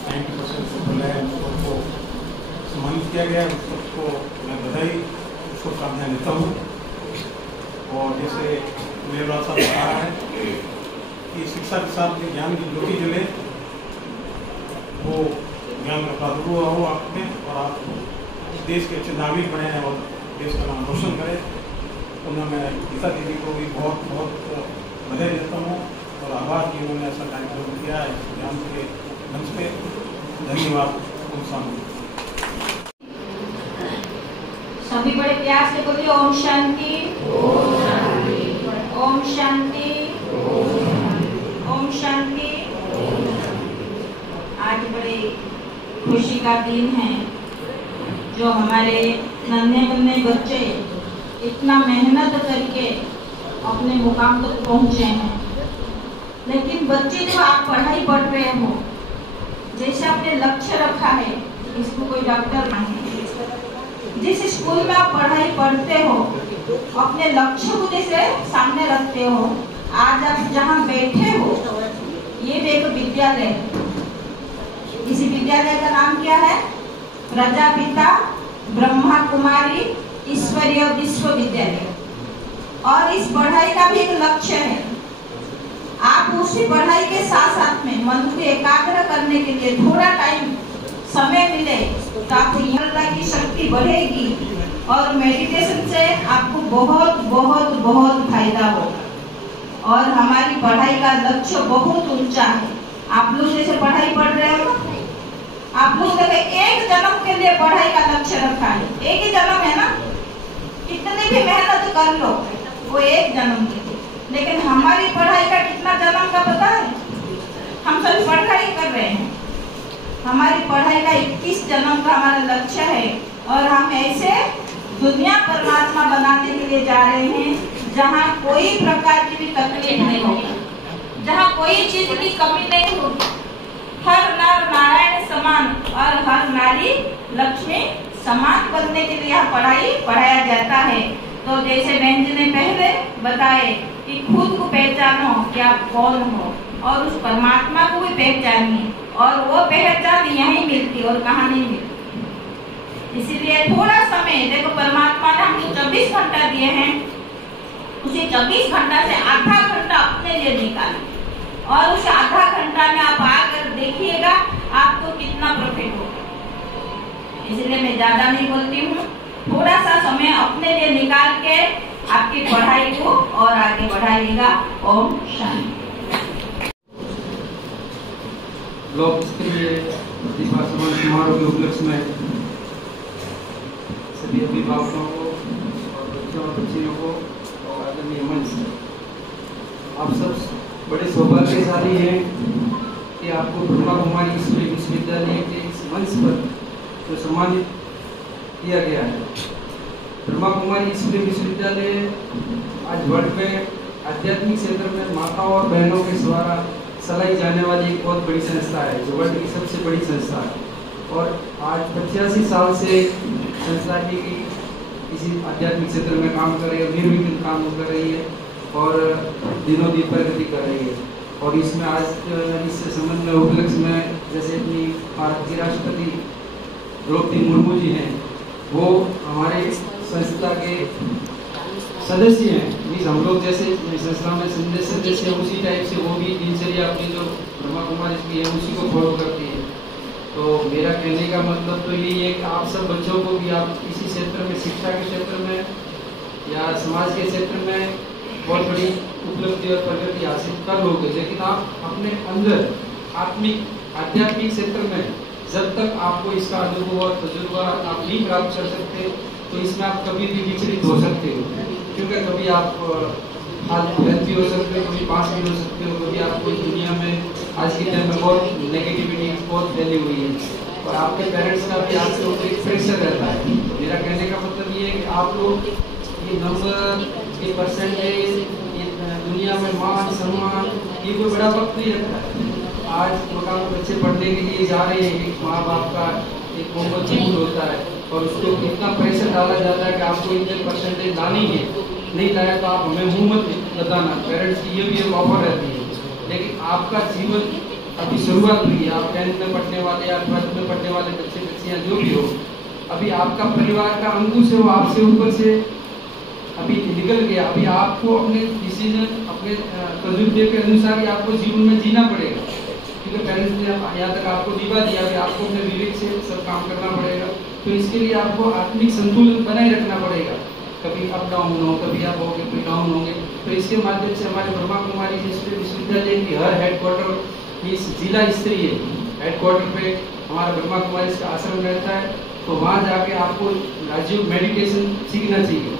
90% सफल है, उसको सम्मानित किया गया, उसको मैं बधाई, उसको प्रार्थना देता हूँ। और जैसे मेरे बात साहब ने कहा है कि शिक्षा के साथ में ज्ञान की ज्योति जले, वो ज्ञान का प्रादुर्भाव हो आप में, और आप देश के अच्छे नागरिक बने हैं और देश का नाम रोशन करें। उन्हें मैं गीता दीदी को भी बहुत बहुत बधाई देता हूँ और आभार कि उन्होंने ऐसा कार्यक्रम किया है ज्ञान के मंच पे। धन्यवाद। सभी बड़े प्यार से बोलिए ओम शांति, ओम शांति, ओम शांति। आज बड़े खुशी का दिन है जो हमारे नन्हे मुन्ने बच्चे इतना मेहनत करके अपने मुकाम तक पहुंचे हैं। लेकिन बच्चे जो आप पढ़ाई पढ़ रहे हो, जैसे आपने लक्ष्य रखा है, इसको कोई डॉक्टर नहीं, जिस स्कूल में आप पढ़ाई पढ़ते हो, अपने लक्ष्य को जैसे सामने रखते हो, आज आप जहाँ बैठे हो ये भी एक विद्यालय। इस विद्यालय का नाम क्या है? प्रजापिता ब्रह्मा कुमारी ईश्वरीय विश्वविद्यालय। और इस पढ़ाई का भी एक लक्ष्य है। आप उसी पढ़ाई के साथ साथ में मन को एकाग्र करने के लिए थोड़ा टाइम समय मिले तो आपको अल्लाह की शक्ति बढ़ेगी और मेडिटेशन से आपको बहुत बहुत बहुत फायदा होगा। और हमारी पढ़ाई का लक्ष्य बहुत ऊंचा है। आप लोग जैसे पढ़ाई पढ़ रहे हो, आप लोग एक जन्म के लिए पढ़ाई का लक्ष्य रखा है। एक ही जन्म है ना, कितनी भी मेहनत कर लो वो एक जन्म के लिए। लेकिन हमारी पढ़ाई का कितना जन्म का पता है? हम सब पढ़ाई कर रहे हैं, हमारी पढ़ाई का 21 जन्म का हमारा लक्ष्य है। और हम ऐसे दुनिया परमात्मा बनाने के लिए जा रहे हैं जहाँ कोई प्रकार की भी तकलीफ नहीं होगी, जहाँ कोई चीज की कमी नहीं होगी। हर नर नारायण समान और हर नारी लक्ष्मी समान बनने के लिए यह पढ़ाई पढ़ाया जाता है। तो जैसे बहन जी ने पहले बताए कि खुद को पहचानो कि आप कौन हो, और उस परमात्मा को भी पहचानिए, और वो पहचान यहीं मिलती और कहाँ नहीं मिलती। इसीलिए थोड़ा समय देखो, परमात्मा ने हमको 24 घंटा दिए हैं, उसे 24 घंटा से आधा घंटा अपने लिए निकालिए, और उस आधा घंटा में आप आकर देखिएगा आपको कितना प्रॉफिट होगा। इसलिए मैं ज्यादा नहीं बोलती हूँ, थोड़ा सा समय अपने लिए निकाल के आपकी पढ़ाई को और आगे बढ़ाइएगा। ओम शांति। ब्लॉक स्तरीय प्रतिभा सम्मान समारोह के उपलक्ष्य में सभी अभिभावकों को और बच्चों और बच्चियों को और आदरणीय मंच, आप सब बड़े सौभाग्यशाली हैं कि आपको ब्रह्मा कुमारी ईश्वरीय विश्वविद्यालय के इस मंच पर जो सम्मानित किया गया है। ब्रह्मा कुमारी ईश्वरीय विश्वविद्यालय आज वर्ल्ड में आध्यात्मिक क्षेत्र में माताओं और बहनों के द्वारा चलाई जाने वाली एक बहुत बड़ी संस्था है, जो वर्ल्ड की सबसे बड़ी संस्था है। और आज 85 साल से संस्था की इसी आध्यात्मिक क्षेत्र में काम कर रही है, निर्विघ्न काम कर रही है और दिनों दिन प्रगति कर रही है। और इसमें आज इस संबंध में उपलक्ष्य में जैसे अपनी भारत की राष्ट्रपति द्रौपदी मुर्मू जी हैं, वो हमारे संस्था के सदस्य हैं। मीन्स हम लोग जैसे संस्था में सदस्य हैं, उसी टाइप से वो भी दिनचर्या अपनी जो ब्रह्मा कुमारी की है उसी को फॉलो करती है। तो मेरा कहने का मतलब तो यही है कि आप सब बच्चों को भी आप इसी क्षेत्र में, शिक्षा के क्षेत्र में या समाज के क्षेत्र में बहुत बड़ी उपलब्धि और प्रगति हासिल कर लोगे, लेकिन आप अपने अंदर आध्यात्मिक क्षेत्र में जब तक आपको इसका अनुभव और तजुर्बा आप नहीं प्राप्त कर सकते तो इसमें आप कभी भी विचलित हो सकते हो, क्योंकि कभी आप हेल्थ भी हो सकते हो, कभी पास भी हो सकते हो, कभी आपको इस दुनिया में आज के टाइम में बहुत नेगेटिविटी बहुत फैली हुई है और आपके पेरेंट्स का भी आपके ऊपर एक प्रेशर रहता है। तो मेरा कहने का मतलब ये है कि आप लोग ये नंबर, ये परसेंटेज, ये दुनिया में मान सम्मान, ये कोई बड़ा वक्त नहीं रखता है। आज मकान में बच्चे पढ़ने के लिए जा रहे हैं, एक माँ बाप का एक बहुत जरूर होता है और उसको इतना प्रेशर डाला जाता है कि आपको इतने परसेंटेज लानी है, नहीं लाया तो आप हमें मुँह मत बताना। पेरेंट्स की ये भी एक ऑफर रहती है, लेकिन आपका जीवन अभी शुरुआत हुई है। आप 10th में पढ़ने वाले या 12th में पढ़ने वाले बच्चे बच्चियाँ जो भी हो, अभी आपका परिवार का अंकुश है वो आपसे ऊपर से अभी निकल गया। अभी आपको अपने डिसीजन, अपने तजुर्बे के अनुसार ही आपको जीवन में जीना पड़ेगा, क्योंकि पेरेंट्स ने यहाँ तक आपको दिवा दिया कि आपको अपने विवेक से सब काम करना पड़ेगा। तो इसके लिए आपको आत्मिक संतुलन बनाए रखना पड़ेगा। कभी अप डाउन हो, कभी आप होंगे, कभी डाउन होंगे। तो इसके माध्यम से हमारे ब्रह्मा कुमारी ईश्वरीय विश्वविद्यालय की हर हेडक्वार्टर इस जिला स्तरीय हेडक्वार्टर पे हमारा ब्रह्मा कुमारी का आश्रम रहता है। तो वहाँ जाके आपको राजयोग मेडिटेशन सीखना चाहिए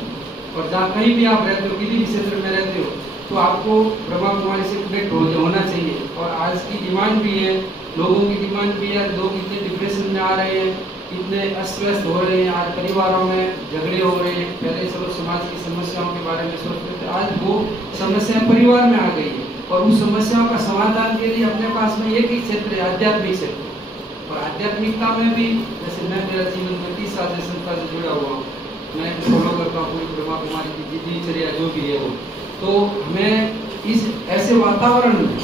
और जहाँ कहीं भी आप रहते हो, किसी भी क्षेत्र में रहते हो, तो आपको ब्रह्मा कुमारी से कनेक्ट होना चाहिए। और आज की डिमांड भी है, लोगों की डिमांड भी है, लोग इतने डिप्रेशन में आ रहे हैं, इतने अस्त व्यस्त हो रहे हैं, आज परिवारों में झगड़े हो रहे हैं। पहले सब समाज की समस्याओं के बारे में सोचते थे, आज वो समस्याएं परिवार में आ गई है और उस समस्याओं का समाधान के लिए अपने पास में एक ही क्षेत्र है, आध्यात्मिक क्षेत्र। और आध्यात्मिकता में भी जैसे मेरा जीवन में 30 साल से संस्था से जुड़ा हुआ हूँ, मैं फॉलो करता हूँ पूरी ब्रह्मा कुमारी की दिनचर्या जो भी है वो। तो हमें इस ऐसे वातावरण में,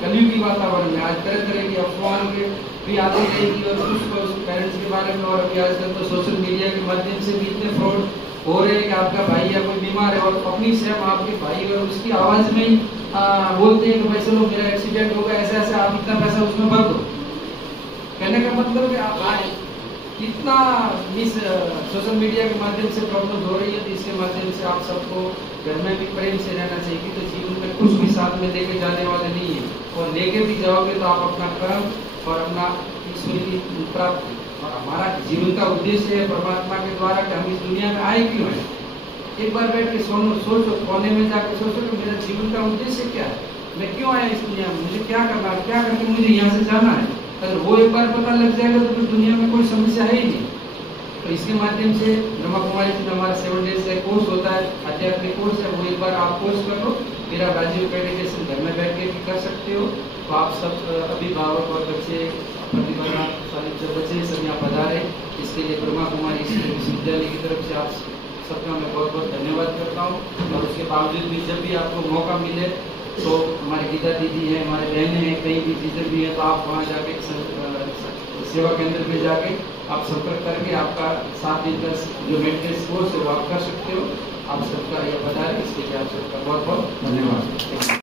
कलयुगी वातावरण में, आज तरह तरह की अफवाहों के भी आती रहेगी और कुछ पेरेंट्स के बारे में, और अभी आजकल तो सोशल मीडिया के माध्यम से भी इतने फ्रॉड हो रहे हैं कि आपका भाई या कोई बीमार है और अपनी सेम आपके भाई और उसकी आवाज़ में ही बोलते हैं कि भाई चलो मेरा एक्सीडेंट होगा, ऐसा ऐसा, आप इतना पैसा उसमें भर दो। कहने का मतलब कि आप कितना इस सोशल मीडिया के माध्यम से प्रॉब्लम हो रही है। तो इसके माध्यम से आप सबको घर में भी प्रेम से रहना चाहिए, कि तो जीवन में कुछ भी साथ में लेके जाने वाले नहीं है, और लेके भी जाओगे तो आप अपना कर्म और अपना ईश्वर की प्राप्ति। और हमारा जीवन का उद्देश्य है परमात्मा के द्वारा कि हम इस दुनिया में आए क्यों हैं। एक बार बैठ के सोचो, कोने में जाकर सोचो कि मेरा जीवन का उद्देश्य क्या है, मैं क्यों आया इस दुनिया में, मुझे क्या करना है, क्या करके मुझे यहाँ से जाना है। अगर वो एक बार पता लग जाएगा तो फिर दुनिया में कोई समस्या है ही नहीं। तो इसके माध्यम से ब्रह्मा कुमारी में हमारा 7 डेज का कोर्स होता है, आध्यात्मिक कोर्स है, वो एक बार आप कोर्स कर लो, फिर आप राजयोग मेडिटेशन घर में बैठ के भी कर सकते हो। तो आप सब अभिभावक और बच्चे, प्रतिभाशाली जो बच्चे सब यहाँ पधारे, इसके लिए ब्रह्मा कुमारी विश्वविद्यालय की तरफ से आप सबका मैं बहुत बहुत धन्यवाद करता हूँ। और उसके बावजूद भी जब भी आपको मौका मिले तो हमारी गीता दीदी है, हमारे बहनें हैं, कई भी चीज़ें भी हैं, तो आप वहाँ जाके सेवा केंद्र में जाके आप संपर्क करके आपका 7 दिन का जो मेडिटेशन कोर्स है वो आप कर सकते हो। आप सबका यह बता रहे, इसके लिए आप सबका बहुत बहुत धन्यवाद।